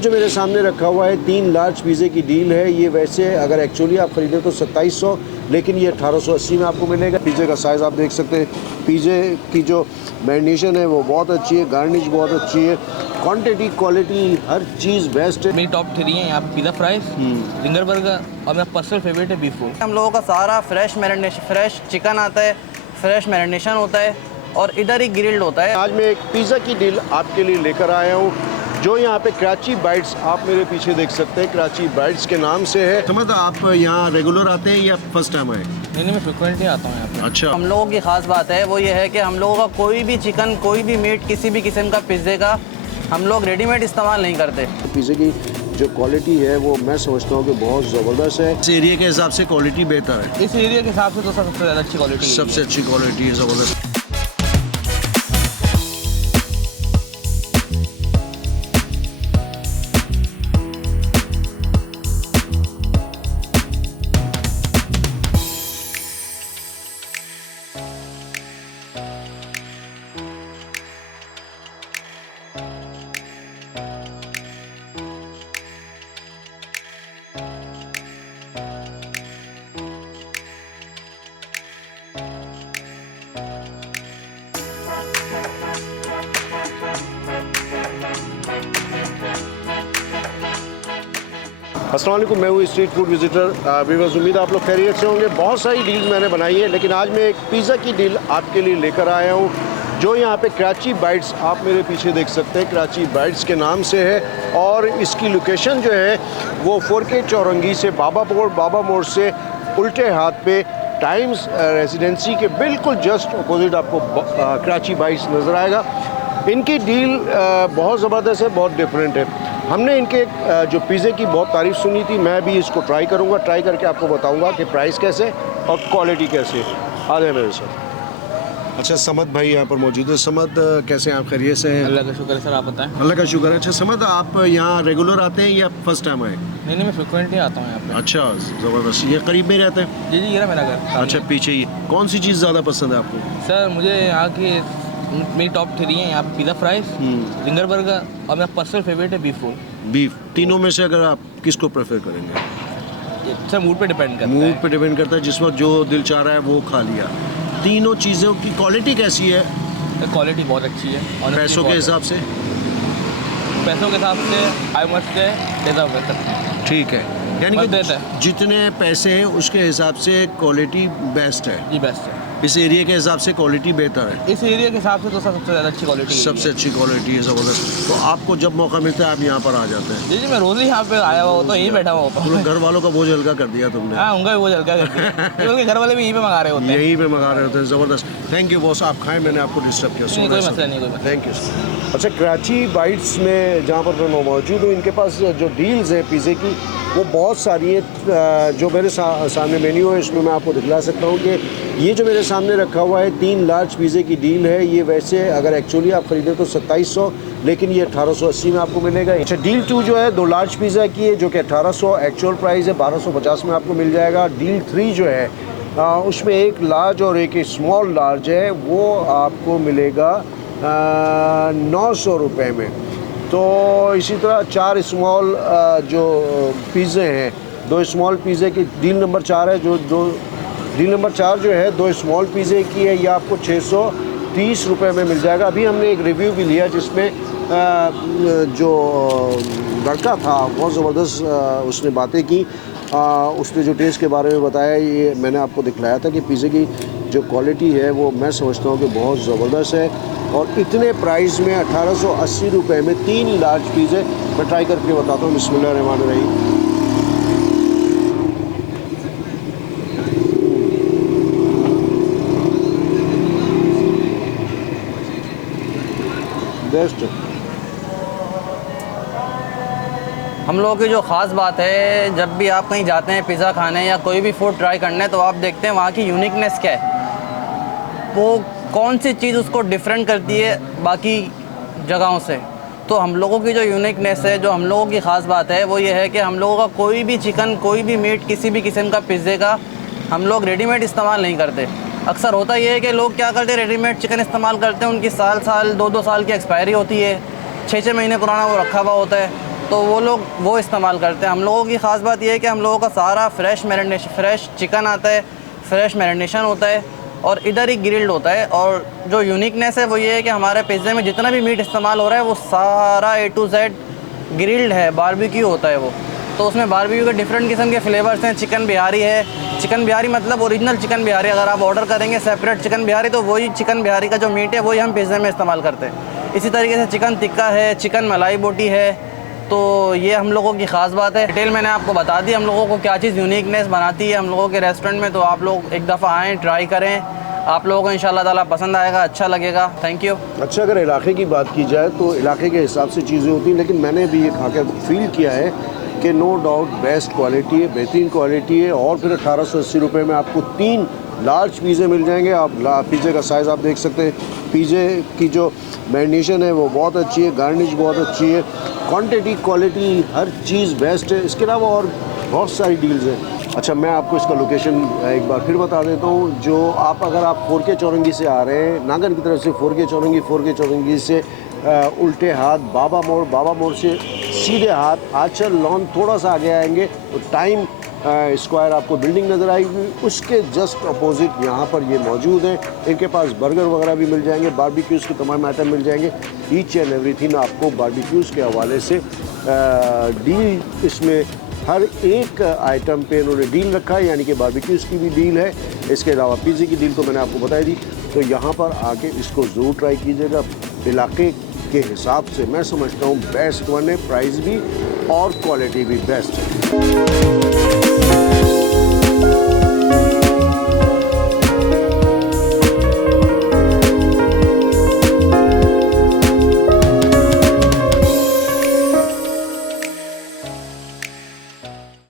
जो मेरे सामने रखा हुआ है 3 लार्ज पिज़्ज़े की डील है। ये वैसे अगर एक्चुअली आप ख़रीदें तो 2700, लेकिन ये 1880 में आपको मिलेगा। पिज़्ज़े का साइज़ आप देख सकते हैं। पिज़्ज़े की जो मैरिनेशन है वो बहुत अच्छी है, गार्निश बहुत अच्छी है, क्वांटिटी क्वालिटी हर चीज़ बेस्ट है। मेरी टॉप 3 है यहाँ पे पिज़्ज़ा फ्राइज़, जिंगर बर्गर और मेरा पर्सनल फेवरेट है बीफ रोल। हम लोगों का सारा फ्रेश मैरिनेशन, फ्रेश चिकन आता है, फ्रेश मैरिनेशन होता है और इधर ही ग्रिल्ड होता है। आज मैं एक पिज़्ज़ा की डील आपके लिए लेकर आया हूँ जो यहाँ पे कराची बाइट्स, आप मेरे पीछे देख सकते हैं, कराची बाइट्स के नाम से है। समझ आप यहाँ रेगुलर आते हैं या फर्स्ट टाइम आए? नहीं, मैं फ्रिक्वेंटली आता हूँ यहाँ पे। अच्छा। हम लोगों की ख़ास बात है वो ये है कि हम लोगों का कोई भी चिकन, कोई भी मीट, किसी भी किस्म का पिज़्ज़े का हम लोग रेडीमेड इस्तेमाल नहीं करते। पिज़्ज़े की जो क्वालिटी है वो मैं समझता हूँ कि बहुत ज़बरदस्त है। इस एरिया के हिसाब से क्वालिटी बेहतर है। इस एरिया के हिसाब से तो सबसे ज़्यादा अच्छी क्वालिटी है। सबसे अच्छी क्वालिटी है, ज़बरदस्त। अस्सलाम वालेकुम, मैं हूँ स्ट्रीट फूड विजिटर। व्यूअर्स, उम्मीद है आप लोग खैरियत से होंगे। बहुत सारी डील्स मैंने बनाई है, लेकिन आज मैं एक पिज़्ज़ा की डील आपके लिए लेकर आया हूँ जो यहाँ पे कराची बाइट्स, आप मेरे पीछे देख सकते हैं, कराची बाइट्स के नाम से है। और इसकी लोकेशन जो है वो 4K चौरंगी से बाबा मोड़ से उल्टे हाथ पे टाइम्स रेजिडेंसी के बिल्कुल जस्ट अपोजिट आपको कराची बाइट्स नज़र आएगा। इनकी डील बहुत ज़बरदस्त है, बहुत डिफरेंट है। हमने इनके जो पिज़्ज़े की बहुत तारीफ़ सुनी थी, मैं भी इसको ट्राई करूँगा। ट्राई करके आपको बताऊँगा कि प्राइस कैसे और क्वालिटी कैसे। आ जाए मेरे साथ। अच्छा, समद भाई यहाँ पर मौजूद है। समद, कैसे आप खैरियत से हैं? अल्लाह का शुक्र है सर, आप बताएं। अल्लाह का शुक्र है। अच्छा समद, आप यहाँ रेगुलर आते हैं या फर्स्ट टाइम आए? नहीं, मैं फ्रिक्वेंटली आता हूँ यहाँ पे। अच्छा, ज़बरदस्त। ये करीब में रहते हैं? जी, ये रहा मेरा घर। अच्छा, पीछे ही। कौन सी चीज़ ज़्यादा पसंद है आपको? सर मुझे यहाँ की मेरी टॉप 3 है यहाँ पे पिज़्ज़ा फ्राइज़, जिंगर बर्गर और मेरा पर्सनल फेवरेट है बीफ रोल। बीफ। तीनों में से अगर आप किसको प्रेफर करेंगे? सर मूड पे डिपेंड करता है। मूड पे डिपेंड करता है, जिस वक्त जो दिल चाह रहा है वो खा लिया। तीनों चीज़ों की क्वालिटी कैसी है? क्वालिटी बहुत अच्छी है। पैसों के हिसाब से? पैसों के हिसाब से आई मस्ट से डिजर्व है सर। ठीक है, यानी मत कि देता है। जितने पैसे हैं उसके हिसाब से क्वालिटी बेस्ट है। जी बेस्ट है। इस एरिया के हिसाब से क्वालिटी बेहतर है। इस एरिया के हिसाब से तो सबसे ज़्यादा अच्छी क्वालिटी है। सबसे अच्छी क्वालिटी है, ज़बरदस्त। तो आपको जब मौका मिलता है आप यहाँ पर आ जाते हैं? जी, मैं रोज़ ही यहाँ पे आया हुआ होता हूँ, यहीं बैठा हुआ होता हूँ। घर वालों का बोझ हल्का कर दिया तुमने। हाँ, उनका भी वो हल्का कर दिया। उनके घर वाले भी यहीं पे मंगा रहे होते हैं। यहीं पे मंगा रहे होते हैं, ज़बरदस्त। थैंक यू बॉस, आप खाएं, मैंने आपको डिस्टर्ब किया। नहीं, कोई मसला नहीं, कोई मसला। Thank you. अच्छा, कराची बाइट्स में जहाँ पर मैं मौजूद हूँ, इनके पास जो डील्स हैं पिज़्ज़े की वो बहुत सारी है। जो मेरे सामने मेन्यू है इसमें मैं आपको दिखला सकता हूँ कि ये जो मेरे सामने रखा हुआ है 3 लार्ज पिज़्ज़े की डील है। ये वैसे अगर एक्चुअली आप ख़रीदें तो 2700, लेकिन ये 1880 में आपको मिलेगा। अच्छा, डील 2 जो है 2 लार्ज पिज़्ज़ा की है जो कि 1800 एक्चुअल प्राइस है, 1250 में आपको मिल जाएगा। डील 3 जो है उसमें एक लार्ज और एक स्मॉल लार्ज है, वो आपको मिलेगा 900 रुपये में। तो इसी तरह 4 स्मॉल जो पिज़्ज़े हैं, 2 स्मॉल पिज़्ज़े की डील नंबर 4 है, डील नंबर 4 जो है 2 स्मॉल पिज़्ज़े की है, ये आपको 630 रुपये में मिल जाएगा। अभी हमने एक रिव्यू भी लिया जिसमें जो लड़का था बहुत ज़बरदस्त उसने बातें की। उसने जो टेस्ट के बारे में बताया, ये मैंने आपको दिखलाया था कि पिज़्ज़े की जो क्वालिटी है वो मैं समझता हूँ कि बहुत ज़बरदस्त है। और इतने प्राइस में 1880 रुपये में 3 लार्ज पिज़्ज़े मैं ट्राई करके बताता हूँ। बिस्मिल्लाहिर्रहमानिर्रहीम। बेस्ट। हम लोगों की जो ख़ास बात है, जब भी आप कहीं जाते हैं पिज़्ज़ा खाने या कोई भी फूड ट्राई करने, तो आप देखते हैं वहाँ की यूनिकनेस क्या है, वो कौन सी चीज़ उसको डिफरेंट करती है बाकी जगहों से। तो हम लोगों की जो यूनिकनेस है, जो हम लोगों की ख़ास बात है वो ये है कि हम लोगों का कोई भी चिकन, कोई भी मीट, किसी भी किस्म का पिज़्ज़े का हम लोग रेडीमेड इस्तेमाल नहीं करते। अक्सर होता ये है कि लोग क्या करते हैं, रेडीमेड चिकन इस्तेमाल करते हैं, उनकी साल 2-2 साल की एक्सपायरी होती है, 6-6 महीने पुराना वो रखा हुआ होता है। तो वो लोग वो इस्तेमाल करते हैं। हम लोगों की ख़ास बात ये है कि हम लोगों का सारा फ्रेश चिकन आता है, फ्रेश मैरिनेशन होता है और इधर ही ग्रिल्ड होता है। और जो यूनिकनेस है वो ये है कि हमारे पिज़्ज़े में जितना भी मीट इस्तेमाल हो रहा है वो सारा A to Z ग्रिल्ड है, बारबेक्यू होता है वो। तो उसमें बारबेक्यू के डिफरेंट किस्म के फ्लेवर्स हैं। चिकन बिहारी है, चिकन बिहारी मतलब ओरिजिनल चिकन बिहारी। अगर आप ऑर्डर करेंगे सेपरेट चिकन बिहारी तो वही चिकन बिहारी का जो मीट है वही हम पिज़्ज़े में इस्तेमाल करते हैं। इसी तरीके से चिकन टिक्का है, चिकन मलाई बोटी है। तो ये हम लोगों की ख़ास बात है। डिटेल मैंने आपको बता दी हम लोगों को क्या चीज़ यूनिकनेस बनाती है हम लोगों के रेस्टोरेंट में। तो आप लोग एक दफ़ा आएँ, ट्राई करें, आप लोगों को इंशाल्लाह ताला पसंद आएगा, अच्छा लगेगा। Thank you. अच्छा, अगर इलाके की बात की जाए तो इलाके के हिसाब से चीज़ें होती हैं, लेकिन मैंने भी ये खाकर फील किया है कि नो डाउट बेस्ट क्वालिटी है, बेहतरीन क्वालिटी है। और फिर 1880 रुपये में आपको 3 लार्ज पिज़्ज़े मिल जाएंगे। आप पिज़्ज़े का साइज़ आप देख सकते हैं। पिज़्ज़े की जो मैरिनेशन है वो बहुत अच्छी है, गार्निश बहुत अच्छी है, क्वांटिटी क्वालिटी हर चीज़ बेस्ट है। इसके अलावा और बहुत सारी डील्स हैं। अच्छा, मैं आपको इसका लोकेशन एक बार फिर बता देता हूँ। जो अगर आप 4K चौरंगी से आ रहे हैं, नागन की तरफ से 4K चौरंगी से उल्टे हाथ बाबा मोड़ से सीधे हाथ आचल लॉन थोड़ा सा आगे आएंगे तो टाइम स्क्वायर आपको बिल्डिंग नज़र आएगी। उसके जस्ट अपोजिट यहाँ पर ये मौजूद है। इनके पास बर्गर वगैरह भी मिल जाएंगे, बारबेक्यूज़ के तमाम आइटम मिल जाएंगे। ईच एंड एवरीथिंग आपको बारबेक्यूज़ के हवाले से डील, इसमें हर एक आइटम पे इन्होंने डील रखा है, यानी कि बारबेक्यूज़ की भी डील है। इसके अलावा पिज़्ज़े की डील तो मैंने आपको बताई दी। तो यहाँ पर आके इसको ज़रूर ट्राई कीजिएगा। इलाके के हिसाब से मैं समझता हूँ बेस्ट वन है, प्राइस भी और क्वालिटी भी बेस्ट है।